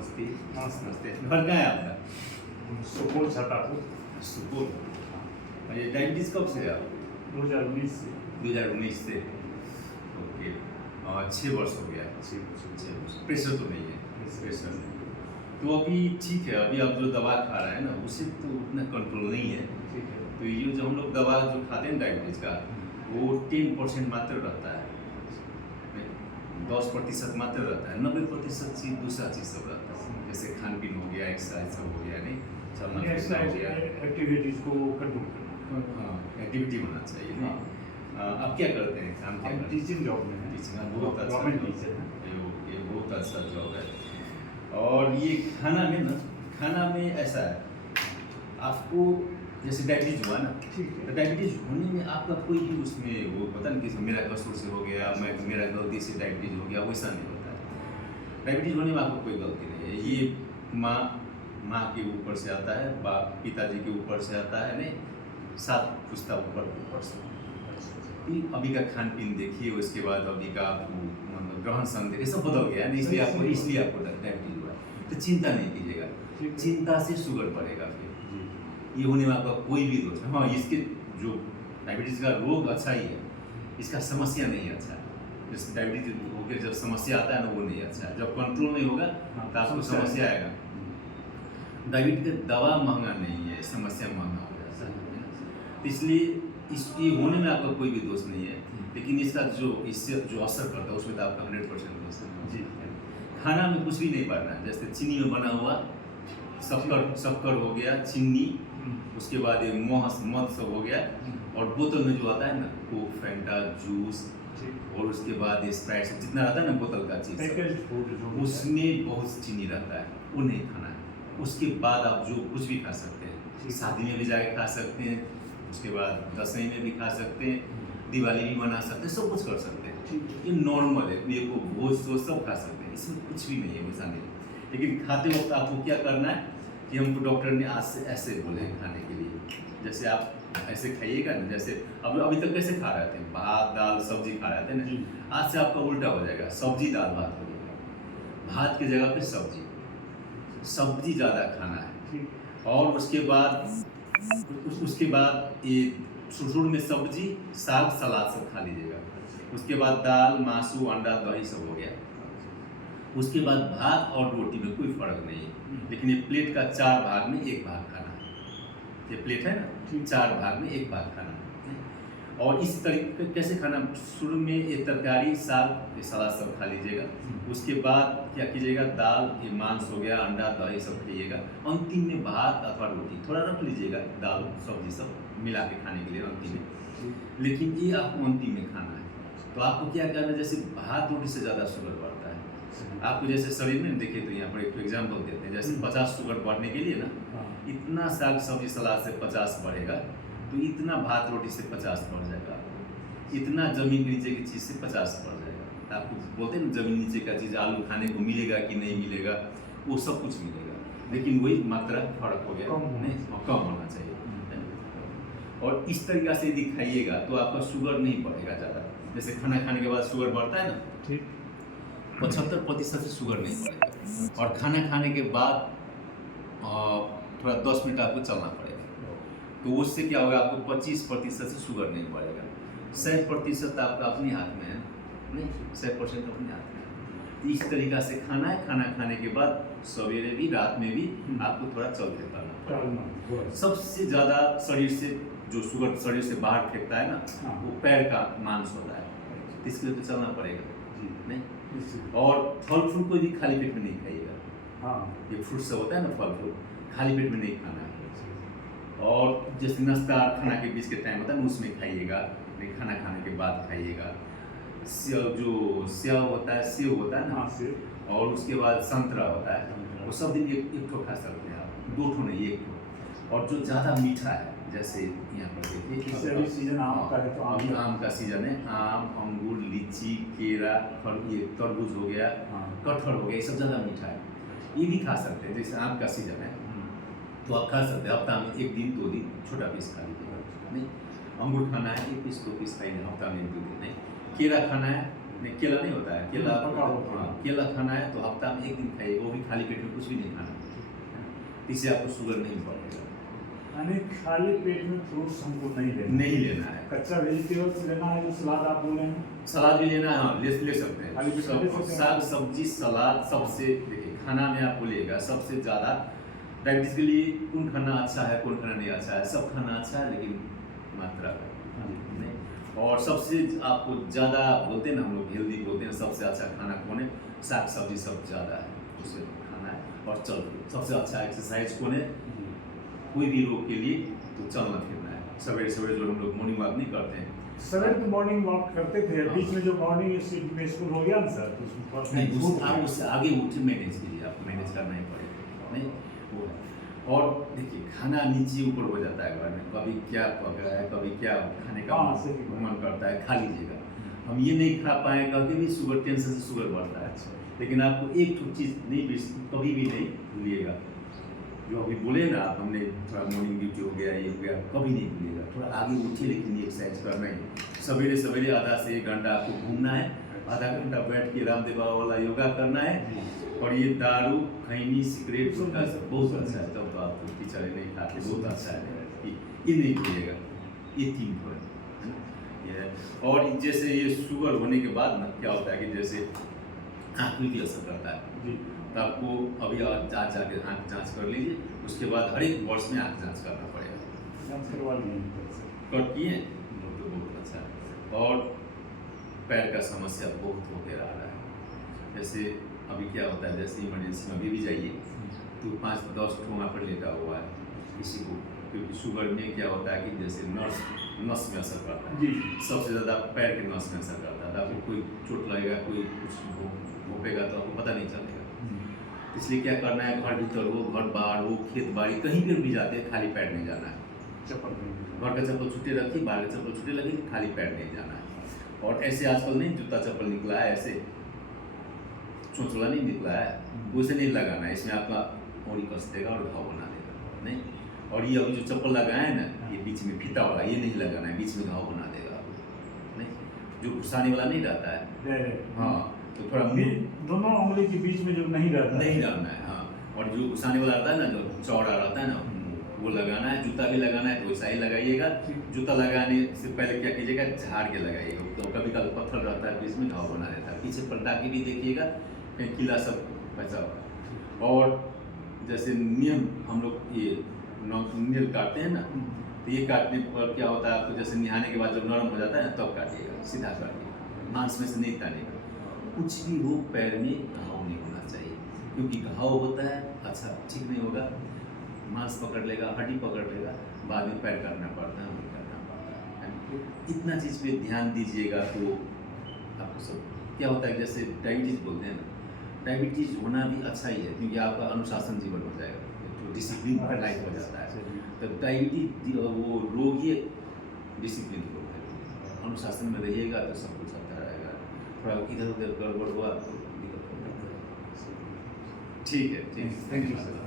नमस्ते। नमस्ते। नमस्ते। घर कहाँ है आपका? सुपौल छतरपुर। सुपौल। और ये डायबिटीज़ कब से है आप? 2019 से। 2019 से। ओके। 6 वर्ष हो गया। 6 वर्ष। प्रेशर तो नहीं है? प्रेशर नहीं। तो अभी ठीक है, अभी आप जो दवा खा रहे हैं ना, उससे तो उतना कंट्रोल नहीं है। ठीक है। तो ये जो हम लोग दवा जो खाते हैं डायबिटीज़ का, वो 10% मात्र रहता है, 10% मात्र रहता है। 90% चीज़ दूसरा चीज़ सब रहता है, जैसे खान पीन हो गया, एक्सरसाइज सब हो गया, नहीं चलना फिरना हो गया, एक्टिविटीज़ को कंट्रोल करना। हाँ एक्टिविटी होना चाहिए। नहीं आप क्या करते हैं, काम क्या हम करते हैं? टीचिंग जॉब में हैं। टीचिंग बहुत अच्छा गवर्नमेंट job टीचर है। हैं। ये बहुत अच्छा जॉब है। और ये खाना में ना, खाना में ऐसा है, आपको जैसे डायबिटीज हुआ ना, ठीक है। तो डायबिटीज होने में आपका कोई भी उसमें वो पता नहीं कि मेरा कसूर से हो गया, मेरा गलती से डायबिटीज हो गया, वैसा नहीं होता है। डायबिटीज होने में आपको कोई गलती नहीं है। ये माँ के ऊपर से आता है, बाप पिताजी के ऊपर से आता है, नहीं 7 पुस्ता ऊपर से। अभी का खान पीन देखिए, उसके बाद अभी का आपको मतलब ग्रहण संदेह सब बदल गया है, इसलिए आपको डायबिटीज हुआ है। तो चिंता नहीं कीजिएगा, चिंता से शुगर बढ़ेगा। फिर ये होने में आपका कोई भी दोष नहीं। हाँ, इसके जो डायबिटीज़ का रोग अच्छा ही है, इसका समस्या नहीं अच्छा है। जैसे डायबिटीज होकर जब समस्या आता है ना, वो नहीं अच्छा है। जब कंट्रोल नहीं होगा तो आपको समस्या आएगा। डायबिटीज का दवा महंगा नहीं है, समस्या महंगा हो जाता है। इसलिए ये होने में आपका कोई भी दोष नहीं है, लेकिन इसका इससे जो असर करता है उसमें तो आपका 100% दोष है। जी, खाना में कुछ भी नहीं पड़ना है। जैसे चीनी में बना हुआ शक्कर हो गया, चीनी, उसके बाद ये मध सब हो गया, और बोतल में जो आता है ना, कोक, फैंटा, जूस, और उसके बाद ये स्प्राइट सब जितना रहता है ना बोतल का चीज़, उसमें बहुत चीनी रहता है, वो नहीं खाना है। उसके बाद आप जो कुछ भी खा सकते हैं, शादी में भी जाके खा सकते हैं, उसके बाद दशहरे में भी खा सकते हैं, दिवाली भी मना सकते हैं, सब कुछ कर सकते हैं। ये नॉर्मल है, ये को भोज सोज सब खा सकते हैं, इसमें कुछ भी नहीं है, वैसा नहीं। लेकिन खाते वक्त आपको क्या करना है कि हमको डॉक्टर ने आज से ऐसे बोले हैं खाने के लिए, जैसे आप ऐसे खाइएगा ना, जैसे अभी तक कैसे खा रहे थे, भात दाल सब्जी खा रहे थे ना, आज से आपका उल्टा हो जाएगा, सब्जी दाल भात हो जाएगा, भात की जगह पे सब्जी ज़्यादा खाना है। और उसके बाद ये शुरू में सब्जी साग सलाद सब खा लीजिएगा। उसके बाद दाल मासू अंडा दही सब हो गया। उसके बाद भात और रोटी में कोई फर्क नहीं है, लेकिन ये प्लेट का 4 भाग में 1 भाग खाना है। ये प्लेट है ना, 4 भाग में 1 भाग खाना है। और इस तरीके कैसे खाना, शुरू में ये तरकारी साग ये सलाद सब खा लीजिएगा। उसके बाद क्या कीजिएगा, दाल ये मांस हो गया, अंडा दही सब खाइएगा। अंतिम में भात अथवा रोटी थोड़ा रख लीजिएगा, दाल सब्जी सब मिला के खाने के लिए अंतिम में, लेकिन ये आपको अंतिम में खाना है। तो आपको क्या करना है, जैसे भात रोटी से ज़्यादा शुगर बढ़ता है आपको, जैसे शरीर में देखिए, तो यहाँ पर एक एग्जाम्पल देते हैं, जैसे 50 शुगर बढ़ने के लिए ना, इतना साग सब्जी सलाद से 50 बढ़ेगा, तो इतना भात रोटी से 50 बढ़ जाएगा, इतना जमीन के नीचे की चीज़ से 50 बढ़ जाएगा। तो आपको बोलते हैं ना, जमीन नीचे का चीज़ आलू खाने को मिलेगा कि नहीं मिलेगा, वो सब कुछ मिलेगा, लेकिन वही मात्रा फर्क हो गया, कम होना चाहिए। और इस तरीक़ा से यदि खाइएगा तो आपका शुगर नहीं बढ़ेगा ज़्यादा। जैसे खाना खाने के बाद शुगर बढ़ता है ना, 75% से शुगर नहीं बढ़ेगा। और खाना खाने के बाद थोड़ा 10 मिनट आपको चलना पड़ेगा, तो उससे क्या होगा, आपको 25% से शुगर नहीं बढ़ेगा। 100% आपका अपने हाथ में है, नहीं 100% अपने हाथ में है। तो इस तरीक़ा से खाना है, खाना खाने के बाद सवेरे भी रात में भी आपको थोड़ा चलते करना। सबसे ज़्यादा शरीर से जो शुगर शरीर से बाहर फेंकता है ना, वो पैर का मांस होता है, इसके लिए तो चलना पड़ेगा नहीं। और फल फ्रूट को भी खाली पेट में नहीं खाइएगा। ये फ्रूट सब होता है ना, फल फ्रूट खाली पेट में नहीं खाना है। और जैसे नाश्ता खाना के बीच के टाइम होता है ना, उसमें खाइएगा, नहीं खाना खाने के बाद खाइएगा। सेव होता है ना, और उसके बाद संतरा होता है, वो सब दिन एक ठो खा सकते हैं आप, 2 ठो नहीं 1 ठो। और जो ज़्यादा मीठा है, जैसे यहाँ पर देखिए, सीजन आम का है, तो आम का सीजन है, आम अंगूर लीची केला ये तरबूज हो गया, कटहल हो गया, ये सब ज़्यादा मीठा है, ये भी खा सकते हैं। जैसे आम का सीजन है तो आप खा सकते हैं, हफ्ता में 1 दिन 2 दिन छोटा पीस खा लीजिएगा। नहीं अंगूर खाना है 1 पीस 2 पीस खाइए, हफ्ता में 1 2 दिन। नहीं केला खाना है नहीं, केला नहीं होता है, केला पका होता है। हाँ, केला खाना है तो हफ्ता में 1 दिन खाइए, वो भी खाली पेट में, कुछ भी नहीं खाना। इससे आपको शुगर नहीं बढ़ेगा। यानी खाली पेट में फ्रूट्स हमको नहीं लेना, नहीं लेना है। कच्चा वेजिटेबल्स लेना है, जो सलाद आप बोले हैं, सलाद भी लेना है, हाँ, ले सकते हैं। खाली पेट में ले सकते हैं। साग सब्जी सलाद सबसे, देखिए खाना में आप बोलिएगा सबसे ज़्यादा डायबिटीज के लिए कौन खाना अच्छा है, कौन खाना नहीं अच्छा है, सब खाना अच्छा है लेकिन मात्रा में नहीं। और सबसे आपको ज़्यादा बोलते हैं ना, हम लोग हेल्दी बोलते हैं, सबसे अच्छा खाना कौन है, साग सब्जी सब ज़्यादा है, उससे खाना है। और चल सबसे अच्छा एक्सरसाइज कौन है, कोई भी रोग के लिए तो चलना फिरना है। सवेरे सवेरे जो हम लोग मॉर्निंग वॉक नहीं करते हैं, सवेरे तो मॉर्निंग वॉक करते थे, हाँ। बीच में जो मॉर्निंग में स्कूल हो गया ना सर, तो उसमें थोड़ा नहीं छूट आप गया। उससे आगे उठे मैनेज कीजिए, आपको मैनेज करना ही पड़ेगा नहीं वो है। और देखिए खाना नीचे ऊपर हो जाता है घर में, कभी क्या पक रहा है, कभी क्या खाने का हाँ, सही बात। मन करता है, खा लीजिएगा। हम ये नहीं खा पाए कभी भी, शुगर टेंशन से शुगर बढ़ता है। अच्छा। लेकिन आपको एक चीज़ नहीं कभी भी नहीं भूलिएगा, जो अभी बोले ना आप, हमने थोड़ा मॉर्निंग ड्यूटी हो गया, ये हो गया, कभी नहीं भूलिएगा। थोड़ा आगे उठिए, लेकिन ये एक्सरसाइज करना ही सवेरे सवेरे आधा से 1 घंटा आपको घूमना है, आधा घंटा बैठ के रामदेव बाबा वाला योगा करना है। और ये दारू खैनी सिगरेट गुटखा सब बहुत अच्छा है, तब तो आप पिछड़े नहीं खाते, बहुत अच्छा है, ये नहीं भूलिएगा। ये 3 पॉइंट है ना, ये है। और जैसे ये शुगर होने के बाद ना क्या होता है कि जैसे आँख में भी असर करता है जी, तो आपको अभी आज जाके आँख जांच कर लीजिए, उसके बाद हर एक वर्ष में आँख जांच करना पड़ेगा। जांच करवा लीजिए। कर किए तो बहुत अच्छा है। और पैर का समस्या बहुत होते रह रहा है। जैसे अभी क्या होता है, जैसे इमरजेंसी में अभी भी जाइए तो 5-10 ठो वहाँ पर लेटा हुआ है किसी को, क्योंकि शुगर में क्या होता है कि जैसे नस में असर करता है, जी, सबसे ज़्यादा पैर के नस में असर करता है। आपको कोई चोट लगेगा, कोई कुछ भोंकेगा तो आपको पता नहीं चलेगा। इसलिए क्या करना है, घर भीतर हो, घर बाहर हो, खेत बाड़ी कहीं पर भी जाते हैं, खाली पैर नहीं जाना है। चप्पल पहन घर का चप्पल छुट्टे रखिए, बाहर का चप्पल छुट्टे लगे, खाली पैर नहीं जाना है। और ऐसे आजकल नहीं जूता चप्पल निकला है, ऐसे चोंचला नहीं निकला है, वैसे नहीं लगाना है। इसमें आपका औरी कस देगा और घाव बना देगा नहीं। और ये अभी जो चप्पल लगाए हैं ना, ये बीच में फीता वाला, ये नहीं लगाना है, बीच में घाव बना देगा आपको नहीं, जो घुसाने वाला नहीं रहता है। डायरेक्ट। हाँ, तो थोड़ा दोनों उंगली के बीच में जो नहीं रहता है। नहीं डालना है। हाँ, और जो घुसाने वाला रहता है ना, जो चौड़ा रहता है ना, वो लगाना है। जूता भी लगाना है तो वैसा ही लगाइएगा। जूता लगाने से पहले क्या कीजिएगा, झाड़ के लगाइएगा, तो कभी कभी पत्थर रहता है बीच में, घाव बना देता है। पीछे पलटा के भी देखिएगा, कहीं कीला सब बचा हुआ। और जैसे नियम हम लोग ये नेल काटते हैं ना, तो ये काटने पर क्या होता है, आपको जैसे नहाने के बाद जब नरम हो जाता है ना, तब काटिएगा, सीधा काटिएगा, मांस में से नहीं तानेगा। कुछ भी हो, पैर में घाव नहीं होना चाहिए, क्योंकि घाव होता है अच्छा ठीक नहीं होगा, मांस पकड़ लेगा, हड्डी पकड़ लेगा, बाद में पैर करना पड़ता है, नहीं करना पड़ता है। इतना चीज़ पे ध्यान दीजिएगा तो आपको सब क्या होता है, जैसे डायबिटीज़ बोलते हैं ना, डायबिटीज़ होना भी अच्छा ही है, क्योंकि आपका अनुशासन जीवन हो जाएगा, तो डिसिप्लिन लाइफ हो जाता है। तो डायबिटीज वो रोग ही डिसिप्लिन रोग है। अनुशासन में रहिएगा तो सब कुछ अच्छा रहेगा। थोड़ा इधर उधर गड़बड़ हुआ तो दिक्कत हो जाता है। ठीक है, थैंक यू सर।